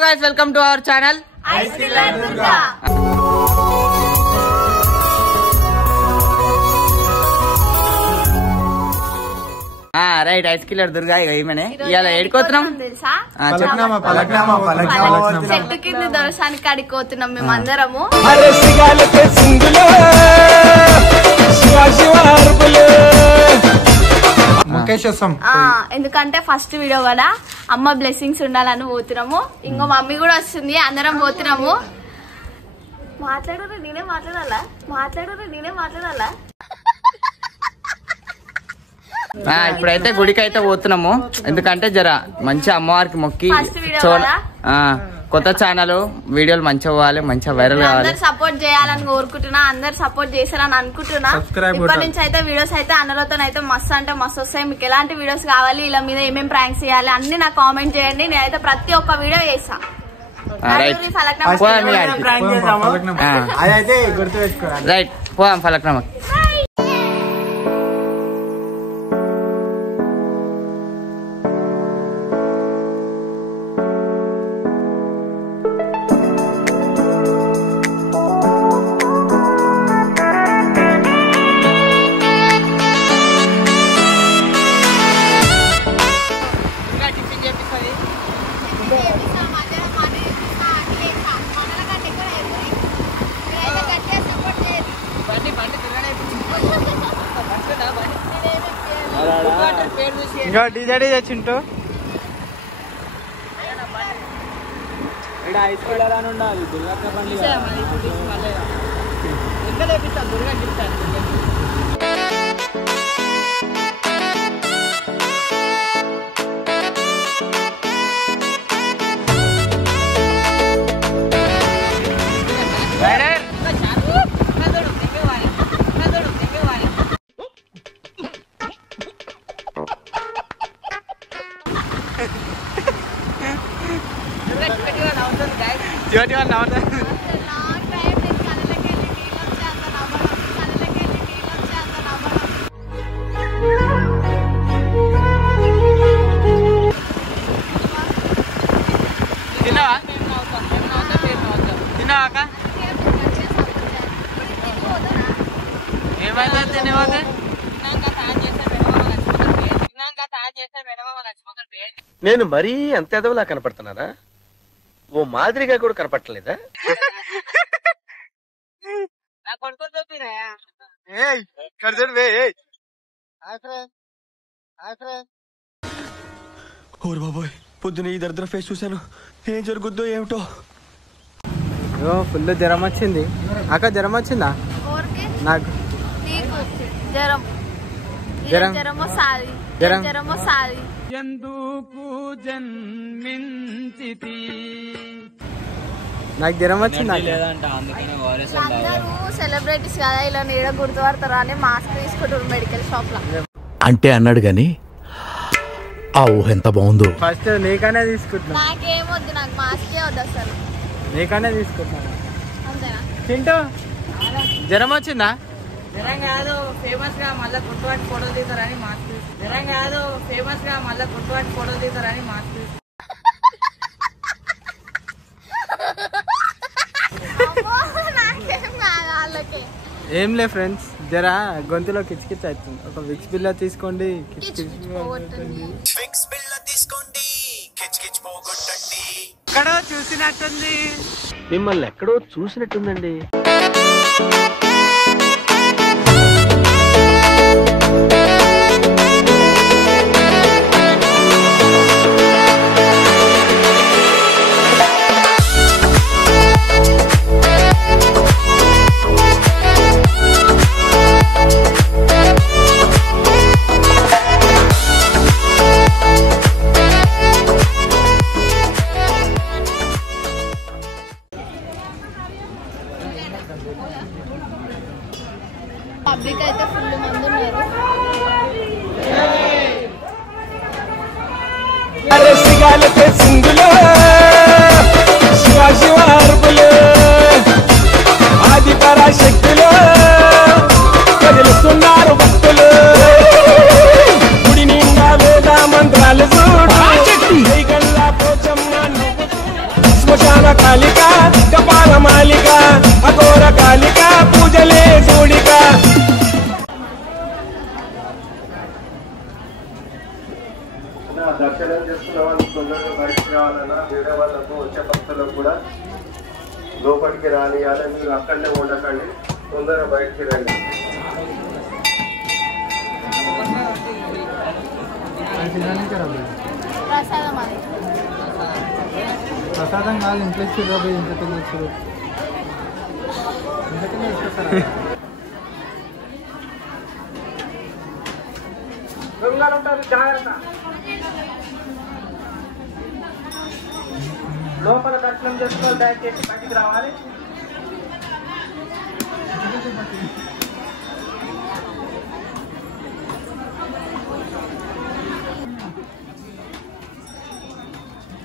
guys, welcome to our channel. Ice Killer Durga. Right Ice Killer Durga ఏమనే ఇవాళ ఏడుకోతున్నాం తెలుసా? చెట్టు కింద దర్శనానికి అడిగిపోతున్నాం మేము అందరము. ఎందుకంటే ఫస్ట్ వీడియో కదా అమ్మ బ్లెస్సింగ్స్ ఉండాలని పోతున్నాము. ఇంకో మమ్మీ కూడా వస్తుంది, అందరం పోతున్నాము. మాట్లాడరు నేనే మాట్లాడాలా ఇప్పుడైతే గుడికి అయితే పోతున్నాము. ఎందుకంటే జర మంచి అమ్మవారికి మొక్కి కొత్త ఛానల్ వీడియోలు మంచిగా పోవాలి, మంచిగా వైరల్ కావాలి. అందరు సపోర్ట్ చేయాలని కోరుకుంటున్నా, అందరు సపోర్ట్ చేశారని అనుకుంటున్నా. ఇప్పటి నుంచి అయితే వీడియోస్ అయితే అన్నలతో అయితే మస్తు అంటే మస్తు వస్తాయి. మీకు ఎలాంటి వీడియోస్ కావాలి, ఇలా మీద ఏమేమి ప్రాంక్స్ చేయాలి అన్ని నాకు కామెంట్ చేయండి. నేనైతే ప్రతి ఒక్క వీడియో చేస్తా. రైట్ పోదాం ఫలక్నామా. ఇంకా డీజే చింటూ ఇక్కడ ఐస్ కిల్లర్ అని ఉండాలి. దుర్గక్క బండి నేను మరీ అంత ఎదవలా కనపడుతున్నారా? ఓ మాదిరిగా కూడా కనపడలేదా? ఓరు బాబోయ్, పొద్దున ఈ దరిద్ర ఫేస్ చూశాను. ఏం జరుగుద్దో ఏమిటో. ఫుల్ జ్వరం వచ్చింది. అక్క జ్వరం వచ్చిందా? నాకు నాకు జ్వరం వచ్చింది. సెలబ్రిటీస్ కదా ఇలా నీడ గుర్తుపడతారు అని మాస్క్ తీసుకుంటారు మెడికల్ షాప్ లో అంటే అన్నాడు గాని ఆ ఊహ ఎంత బాగుందో. ఫస్ట్ నీకనే తీసుకుంటున్నా. నాకేమొద్దు, నాకు మాస్కే వద్దు అసలు. నీకనే తీసుకుంటున్నా. అంతేనా చింటూ జ్వరం వచ్చిందా? జ్వరం కాదు, ఫేమస్ గా మళ్ళీ గుర్తుపట్టి ఫోటో తీస్తారని మాస్క్. జ్వరం కాదు, ఫేమస్ గా మళ్ళీ గుర్తుపట్టి ఫోటో తీస్తారని మాస్క్. ఏం లే ఫ్రెండ్స్, జరా గొంతులో కిచకిచ అవుతుంది. ఒక విక్స్ బిల్ల తీసుకోండి. ఎక్కడో చూసినట్టుంది. మిమ్మల్ని ఎక్కడో చూసినట్టుందండి. శ్మశాన కాళిక కపాల మాలిక అఘోర కాళిక పూజలే చూడిక. దర్శనం చేసుకున్న వాళ్ళు తొందరగా బయటికి రావాలన్నా వేరే వాళ్ళకు వచ్చే భక్తులకు కూడా లోపలికి రానియాలి. మీరు అక్కడనే ఉండకండి, తొందరగా బయటికి రండి. ప్రసాదం కాదు, ఇంట్లో ఇచ్చారు. ఇంట్లో ఇచ్చారు. దొంగలు ఉంటారు, జాగ్రత్త. లోపల దర్శనం చేసుకోవాలి, దయచేసి బయటికి రావాలి.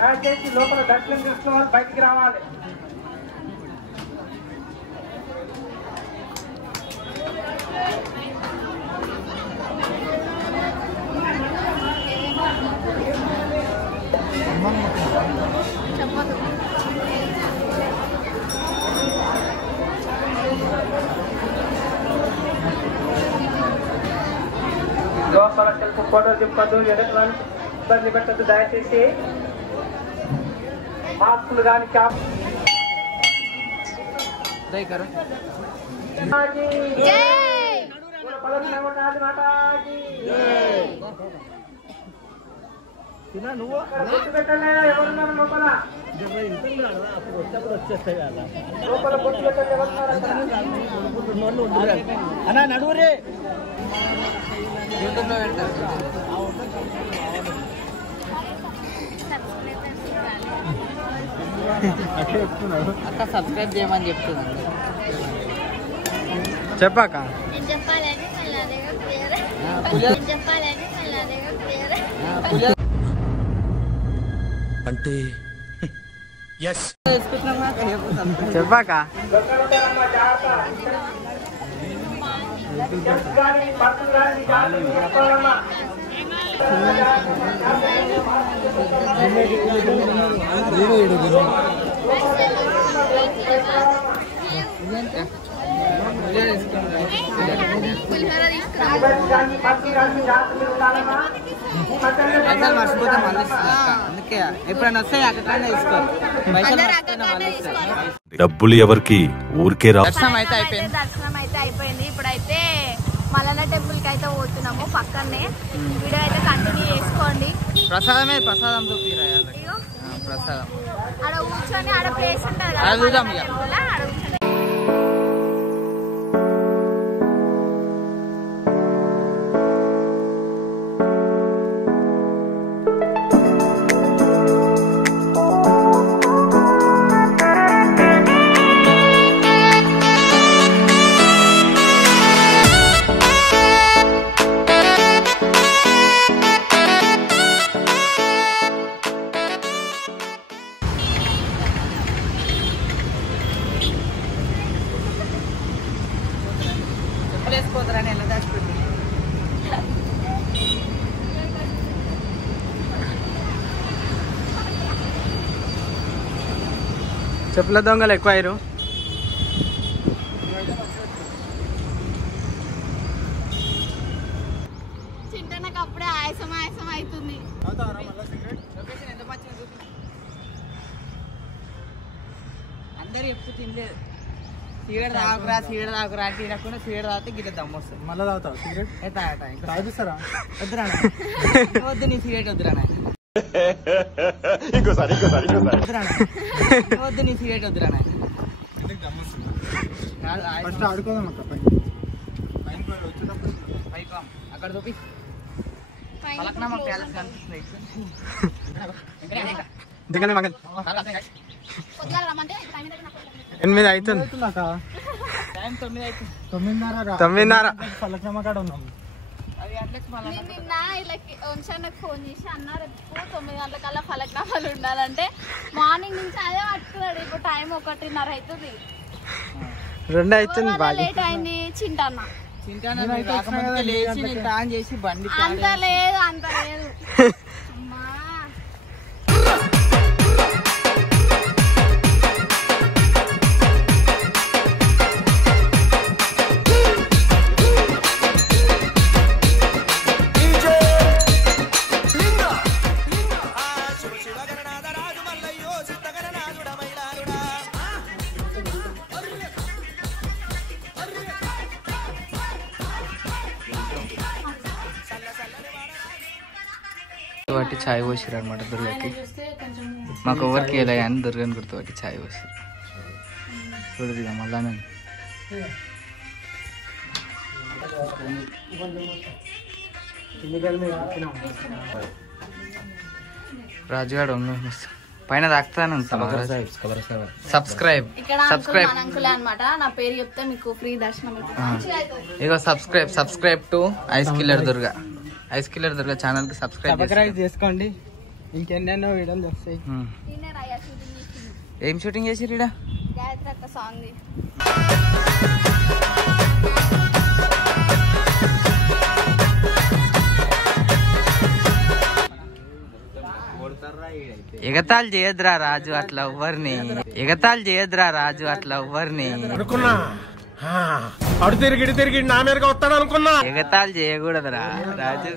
దయచేసి లోపల దర్శనం చేసుకోవాలి, బయటికి రావాలి. లోపల సెల్ఫ్ ఫోటో చెప్పద్దు, ఎదుటి ఇబ్బంది పెట్టద్దు. దయచేసి మాస్కులు కానీ క్యాప్ నువ్వు బొట్టు పెట్టలే. ఎవరున్నారు లోపల? లోపల బొట్టు పెట్టలే. ఎవరున్నారు అన్నా? నడువురే. అక్క సబ్స్క్రైబ్ చేయమని చెప్తున్నాను. చెప్పాక అంటే చెప్పాక మర్చిపోతాం. అందుకే ఎప్పుడైనా వస్తే అక్కడ డబ్బులు ఎవరికి ఊరికే రా. దర్శనం అయితే అయిపోయింది. ఇప్పుడైతే మల్లన్న టెంపుల్ కి అయితే పోతున్నాము. పక్కనే వీడియో అయితే కంటిన్యూ చేసుకోండి. ప్రసాదం ప్రసాదం ఆడ కూర్చొని ఆడ ప్లేస్ ఉంటుంది ఆడ చూద్దాం ఇక. చెప్పుల దొంగలు ఎక్కువ అయ్యారు. చింటనకు అప్పుడే ఆయాసం అవుతుంది. అందరు ఎప్పుడు తినలేదు. సిగరెట్ తాగురా తినకుండా సిగరెట్ తాగితే గిట్ల దమ్ము వస్తుంది. మళ్ళీ తాగుతావు సిగరెట్? తాగిస్తారా? వద్దురా వద్దు, నీ సిగరెట్ వద్దురా. ఇంకోసారి వద్దు, నీ సిగరెట్ వద్దురా. ఫస్ట్ ఆడుకోదాం అక్క. పైకి అక్కడ చూపి పలక్నామా ప్యాలెస్ కనిపిస్తుంది. దిగండి మగన్. 8 అవుతుంది. టైం 9 అవుతుంది. 9:30 పలక్నామా కాడ ఉన్నాం. నిన్న ఇలా వంశానికి ఫోన్ చేసి అన్నారు 9 గంటలకల్లా ఫలక్నామాలు ఉండాలంటే మార్నింగ్ నుంచి అదే పట్టుకున్నాడు. ఇప్పుడు టైం 1:30 అవుతుంది. 2 అవుతుంది. లేట్ అయింది చింటన్న. లేచి నేను టాన్ చేసి బండి అంత లేదు. గుర్తుపట్టి ఛాయ్ పోసిరు అనమాట దుర్గకి. మాకు ఎవరికి ఎలా కానీ దుర్గని గుర్తుపట్టి ఛాయ్ పోసిరు. చూడదు మళ్ళా నేను రాజుగాడు పైన తాకుతాను. సబ్స్క్రైబ్ ఇక్కడ అంకులే అనమాట. నా పేరు చెప్తే మీకు ఫ్రీ దర్శనం. ఇగో subscribe to Ice Killer Durga. Ice Killer Durga channel కి సబ్స్క్రైబ్ చేసుకోండి. ఇంకెన్నెన్నో వీడియోలు వస్తాయి. ఏం షూటింగ్ చేసిరు ఈడ? గాయత్రి అక్క సాంగ్. ఎగతాళి చేయద్రా రాజు అట్లా ఎవ్వరిని. ఎగతాళి చేయద్రా రాజు అట్లా ఎవ్వరిని. అనుకున్నా అడు తిరిగి నా మీదగా వస్తాడు అనుకున్నా. ఎగతాళి చేయకూడదురా రాజు.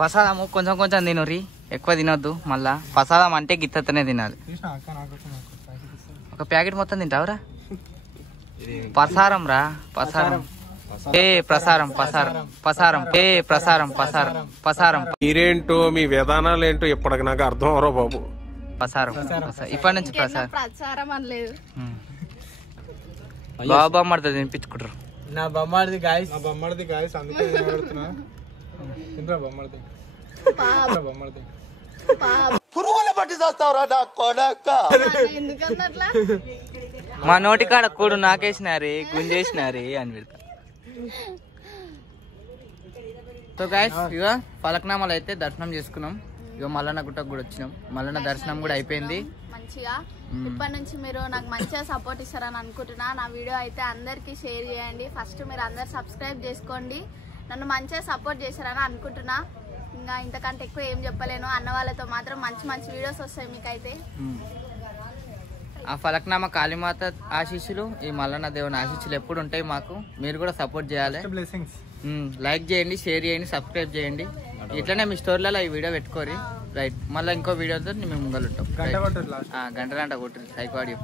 ప్రసాదము కొంచెం కొంచెం తినురి, ఎక్కువ తినొద్దు. మళ్ళా ప్రసాదం అంటే గిత్తనే తినాలి. ఒక ప్యాకెట్ మొత్తం తింటావురా? ప్రసారం రా, ప్రసారం. ప్రసారం. మీరేంటో మీ విధానాలు ఏంటో ఇప్పటికి నాకు అర్థం అవరో బాబు. ప్రసారం ఇప్పటి నుంచి ప్రచారం అనలేదు. బాబా మడత తినిపించుకుంటారు. నా బొమ్మడిది గాయస్, అందుకే బొమ్మడిది పురుగుల పట్టి చేస్తావురా నా కొడక. ఎందుకన్నట్లా? మా నోటికాడ కూడు నాకేసినారే, గుంజేసినారే అని పెడతా. సో గైస్ ఇక ఫలక్నామాలు అయితే దర్శనం చేసుకున్నాం. ఇక మల్లన్న గుట్టకు కూడా వచ్చినాం. మల్లన్న దర్శనం కూడా అయిపోయింది మంచిగా. ఇప్పటి నుంచి మీరు నాకు మంచిగా సపోర్ట్ ఇస్తారని అనుకుంటున్నా. నా వీడియో అయితే అందరికి షేర్ చేయండి. ఫస్ట్ మీరు అందరు సబ్స్క్రైబ్ చేసుకోండి. నన్ను మంచిగా సపోర్ట్ చేశారని అనుకుంటున్నా. ఇంకా ఇంతకంటే ఎక్కువ ఏం చెప్పలేను. అన్న వాళ్ళతో మాత్రం మంచి మంచి వీడియోస్ వస్తాయి మీకైతే. ఆ ఫలక్నామ కాళీమాత ఆశీస్సులు, ఈ మల్లన్న దేవుని ఆశీస్సులు ఎప్పుడు ఉంటాయి మాకు. మీరు కూడా సపోర్ట్ చేయాలి. లైక్ చేయండి, షేర్ చేయండి, సబ్స్క్రైబ్ చేయండి. ఇట్లనే మీ స్టోరీలలో ఈ వీడియో పెట్టుకోరి. రైట్, మళ్ళీ ఇంకో వీడియోతో మేము ముంగలు ఉంటాం. గంట కొట్టరు సైకోడి.